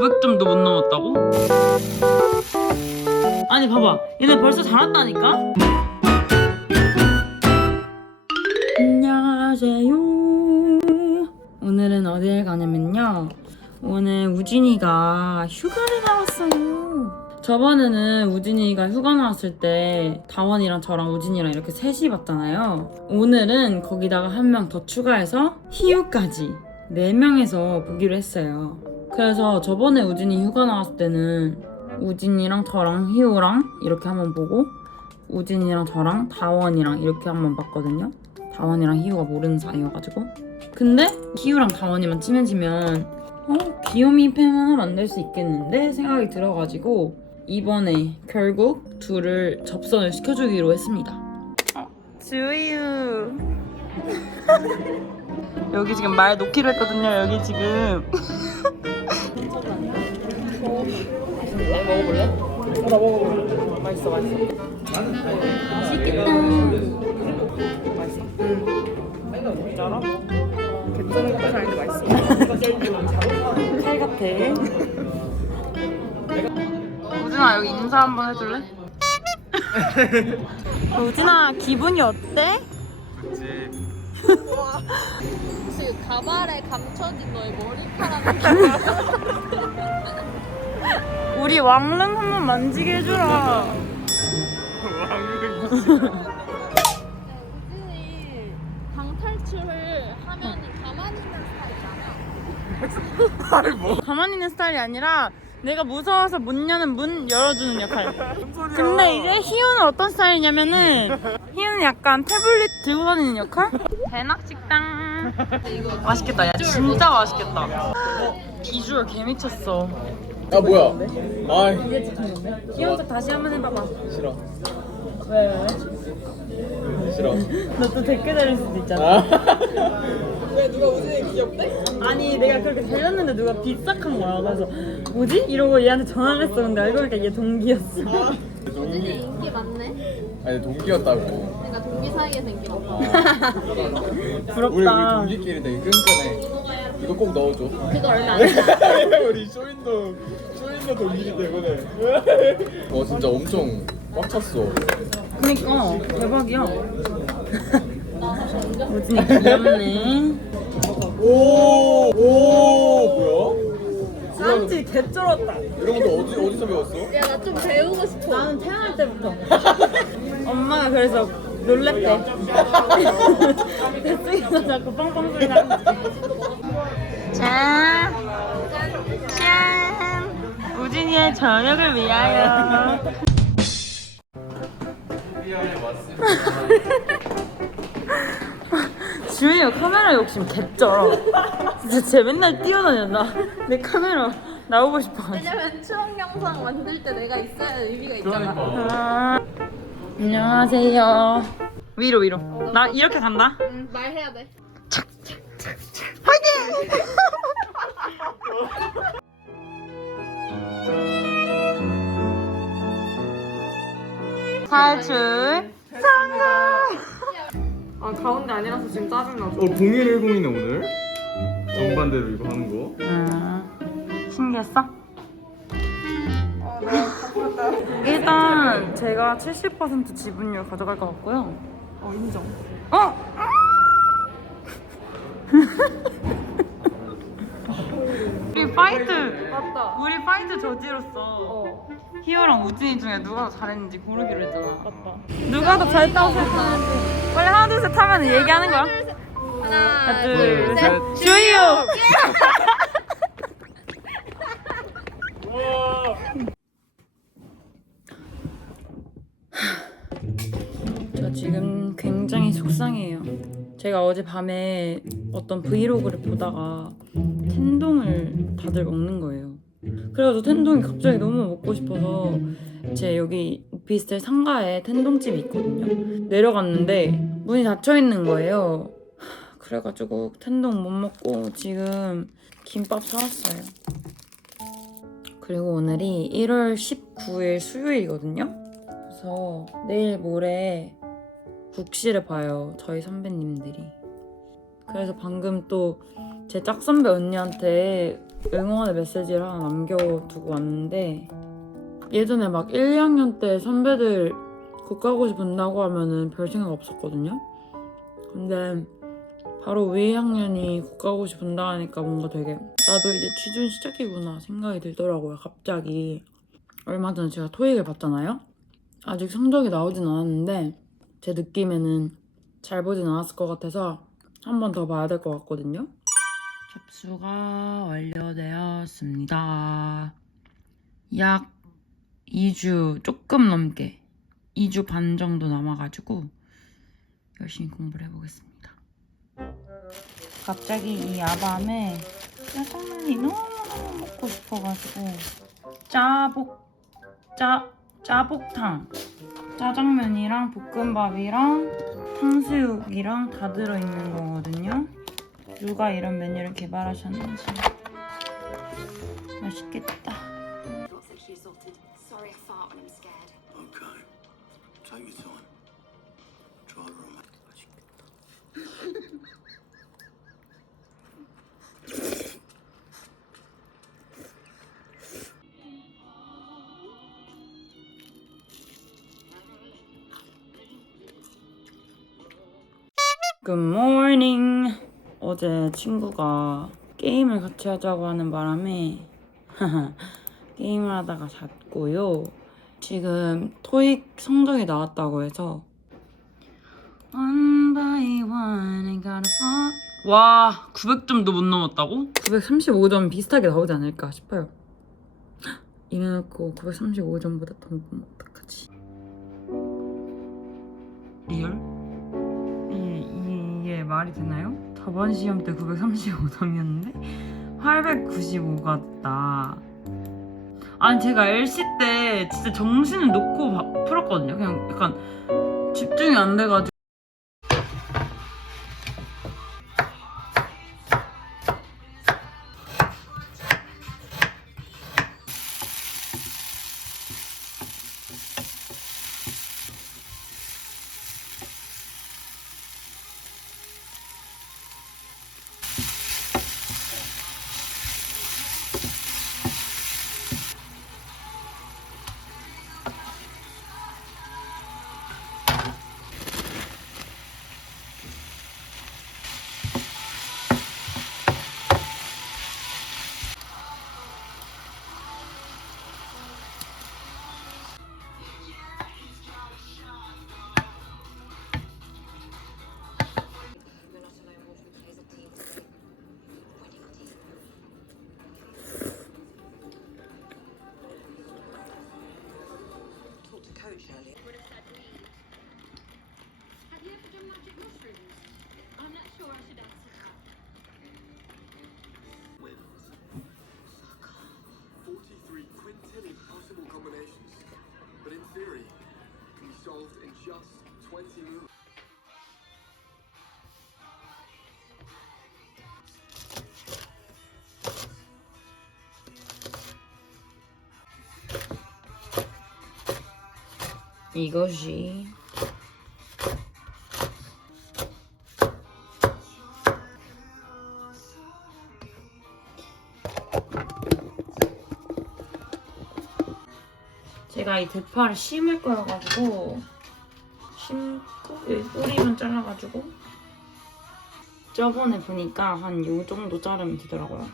900점도 못 넘었다고? 아니 봐봐. 얘네 벌써 다 왔다니까? 안녕하세요. 오늘은 어딜 가냐면요. 오늘 우진이가 휴가를 나왔어요. 저번에는 우진이가 휴가 나왔을 때 다원이랑 저랑 우진이랑 이렇게 셋이 봤잖아요. 오늘은 거기다가 한 명 더 추가해서 희우까지 네 명에서 보기로 했어요 그래서 저번에 우진이 휴가 나왔을 때는 우진이랑 저랑 희우랑 이렇게 한번 보고 우진이랑 저랑 다원이랑 이렇게 한번 봤거든요. 다원이랑 희우가 모르는 사이여가지고. 근데 희우랑 다원이만 친해지면 어 귀요미 팬 하나 만들 수 있겠는데 생각이 들어가지고 이번에 결국 둘을 접선을 시켜주기로 했습니다. 어, 주유. 여기 지금 말 놓기로 했거든요. 여기 지금. 네, 먹어볼래? 어, 나 먹어볼래. 맛있어, 맛있어. 맛있겠다. 맛있어. 진짜로? 괜찮은 것도 잘는데 맛있어. 살 같아. 우진아 여기 인사 한번 해줄래? 우진아 기분이 어때? 혹시 가발에 감춰진 너의 머리카락 우리 왕릉 한번 만지게 해주라. 우진이 방 탈출을 하면 가만히 있는 스타일이잖아 가만히 있는 스타일이 아니라 내가 무서워서 문 여는 문 열어주는 역할. 근데 이제 희우는 어떤 스타일이냐면은 희우는 약간 태블릿 들고 다니는 역할? 배낙식당. 맛있겠다. 야 진짜 맛있겠다. 비주얼 개 미쳤어. 아 뭐야? 아 희우 쪽 다시 한번 해봐봐. 싫어 왜 왜? 싫어. 너 또 댓글 달릴 수도 있잖아. 아 아니 내가 그렇게 달렸는데 누가 빗싹한 거야. 그래서 뭐지? 이러고 얘한테 전화를 했어. 근데 알고 보니까 얘 동기였어. 우진이 인기 많네 아니 동기였다고. 그러니까 동기 사이에서 인기 많다 우리 우리 부럽다. 동기끼리 되게 끈끈해. 이거 꼭 넣어줘. 그거 얼마 안 돼. 우리 쇼인도 쇼인도 동기기 때문에. 어 진짜 엄청 꽉 찼어. 그니까 대박이야. 우진이 귀엽네. 오, 오, 뭐야? 쌈지 개쩔었다. 이런 것도 어디 어디서 배웠어? 야 나 좀 배우고 싶어 나는 태어날 때부터. 엄마가 그래서 놀랬대. 뱃속에서 자꾸 빵빵 소리 나는 짠! 짠! 우진이의 저녁을 위하여. 주희가 카메라 욕심 개쩔어. 진짜 쟤 맨날 뛰어다녔나? 내 카메라 나오고 싶어. 왜냐면 추억 영상 만들 때 내가 있어야 의미가 있잖아 아, 안녕하세요. 위로 위로. 나 이렇게 간다. 음, 말해야 돼 탈출 성공. 아 가운데 아니라서 지금 짜증나. 어 0110이네 오늘. 정반대로 이거 하는 거. 아, 신기했어? 일단 제가 70% 지분율 가져갈 것 같고요. 어 인정. 어? 우리 파이트. 맞다 우리 파이트 저지로서 희호랑 우진이 중에 누가 더 잘했는지 고르기로 했잖아. 맞다. 누가 더 잘했다고 생각하는지. 빨리 하나 둘 셋 하면 얘기하는 거야. 하나 둘 셋. 주희요. 제가 어제 밤에 어떤 브이로그를 보다가 텐동을 다들 먹는 거예요. 그래가지고 텐동이 갑자기 너무 먹고 싶어서 제 여기 오피스텔 상가에 텐동집이 있거든요. 내려갔는데 문이 닫혀 있는 거예요. 그래가지고 텐동 못 먹고 지금 김밥 사왔어요. 그리고 오늘이 1월 19일 수요일이거든요. 그래서 내일 모레 국시를 봐요. 저희 선배님들이. 그래서 방금 또 제 짝선배 언니한테 응원의 메시지를 하나 남겨두고 왔는데 예전에 막 1, 2학년 때 선배들 국가고시 본다고 하면은 별 생각 없었거든요. 근데 바로 위 학년이 국가고시 본다 하니까 뭔가 되게 나도 이제 취준 시작이구나 생각이 들더라고요. 갑자기 얼마 전에 제가 토익을 봤잖아요. 아직 성적이 나오진 않았는데 제 느낌에는 잘 보진 않았을 것 같아서 한 번 더 봐야 될 것 같거든요. 접수가 완료되었습니다. 약 2주 조금 넘게 2주 반 정도 남아가지고 열심히 공부를 해보겠습니다. 갑자기 이 야밤에 짜장면이 너무너무 먹고 싶어가지고 짜복 짜 짜복탕 짜장면이랑 볶음밥이랑 탕수육이랑 다 들어있는 거거든요. 누가 이런 메뉴를 개발하셨는지 맛있겠다. Okay. Take your time. Try to remember. Good morning. 어제 친구가 게임을 같이 하자고 하는 바람에 게임을 하다가 잤고요. 지금 토익 성적이 나왔다고 해서 One by one, I gotta fall. 와, 900점도 못 넘었다고? 935점 비슷하게 나오지 않을까 싶어요. 이래놓고 935점보다 더 못하면 어떡하지? 리얼? 말이 되나요? 저번 시험 때 935점이었는데 895가 됐다. 아니 제가 LC 때 진짜 정신을 놓고 바- 풀었거든요. 그냥 약간 집중이 안 돼가지고. 이것이 제가 이 대파를 심을 거여가지고 심고 여기 뿌리만 잘라가지고 저번에 보니까 한 요 정도 자르면 되더라고요.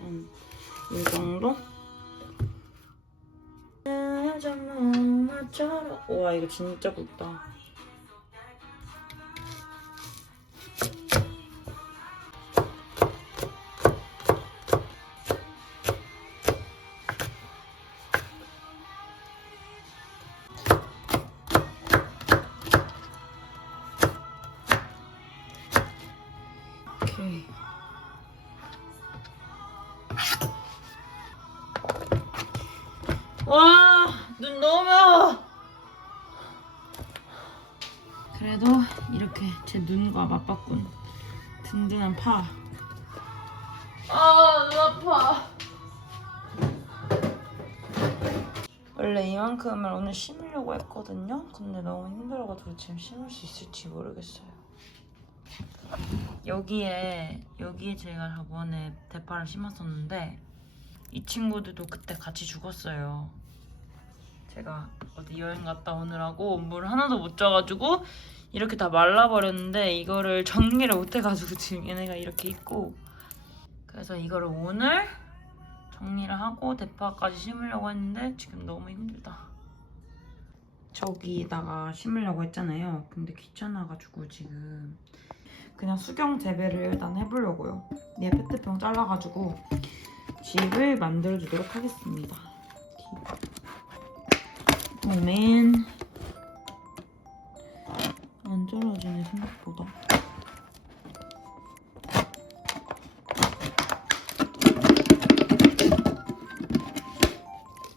음, 이 정도? 와 이거 진짜 굵다. 와, 눈 너무 매워. 그래도 이렇게 제 눈과 맞바꾼 든든한 파. 아, 눈 아파. 원래 이만큼을 오늘 심으려고 했거든요. 근데 너무 힘들어가지고 지금 심을 수 있을지 모르겠어요. 여기에 여기에 제가 저번에 대파를 심었었는데 이 친구들도 그때 같이 죽었어요. 제가 어디 여행 갔다 오느라고 물 하나도 못 줘가지고 이렇게 다 말라버렸는데 이거를 정리를 못 해가지고 지금 얘네가 이렇게 있고 그래서 이거를 오늘 정리를 하고 대파까지 심으려고 했는데 지금 너무 힘들다. 저기다가 심으려고 했잖아요. 근데 귀찮아가지고 지금 그냥 수경 재배를 일단 해보려고요. 얘 페트병 잘라가지고 집을 만들어 주도록 하겠습니다. 오맨 안 잘라지네 생각보다.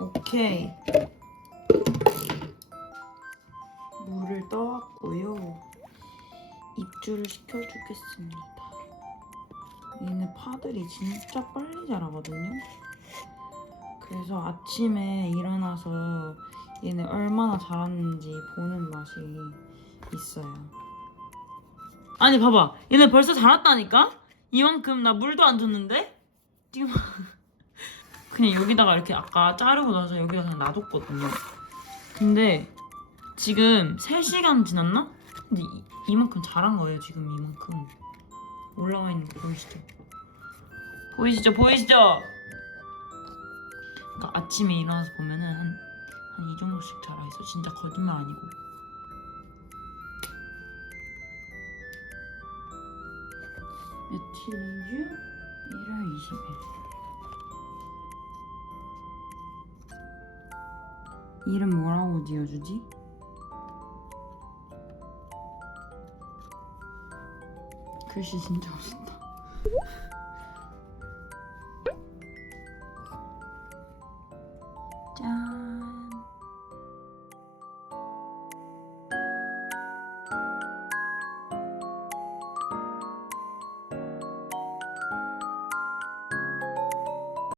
오케이. 물을 떠왔고요. 입주를 시켜주겠습니다. 얘네 파들이 진짜 빨리 자라거든요. 그래서 아침에 일어나서 얘네 얼마나 자랐는지 보는 맛이 있어요. 아니 봐봐, 얘네 벌써 자랐다니까? 이만큼 나 물도 안 줬는데? 지금 그냥 여기다가 이렇게 아까 자르고 나서 여기다 그냥 놔뒀거든요. 근데 지금 3시간 지났나? 근데 이, 이만큼 자란 거예요 지금 이만큼 올라와 있는 거 보이시죠? 보이시죠? 보이시죠? 그러니까 아침에 일어나서 보면은 한 한 이 정도씩 자라 있어 진짜 거짓말 아니고 며칠이죠? 1월 20일 이름 뭐라고 지어주지? 글씨 진짜 멋있다.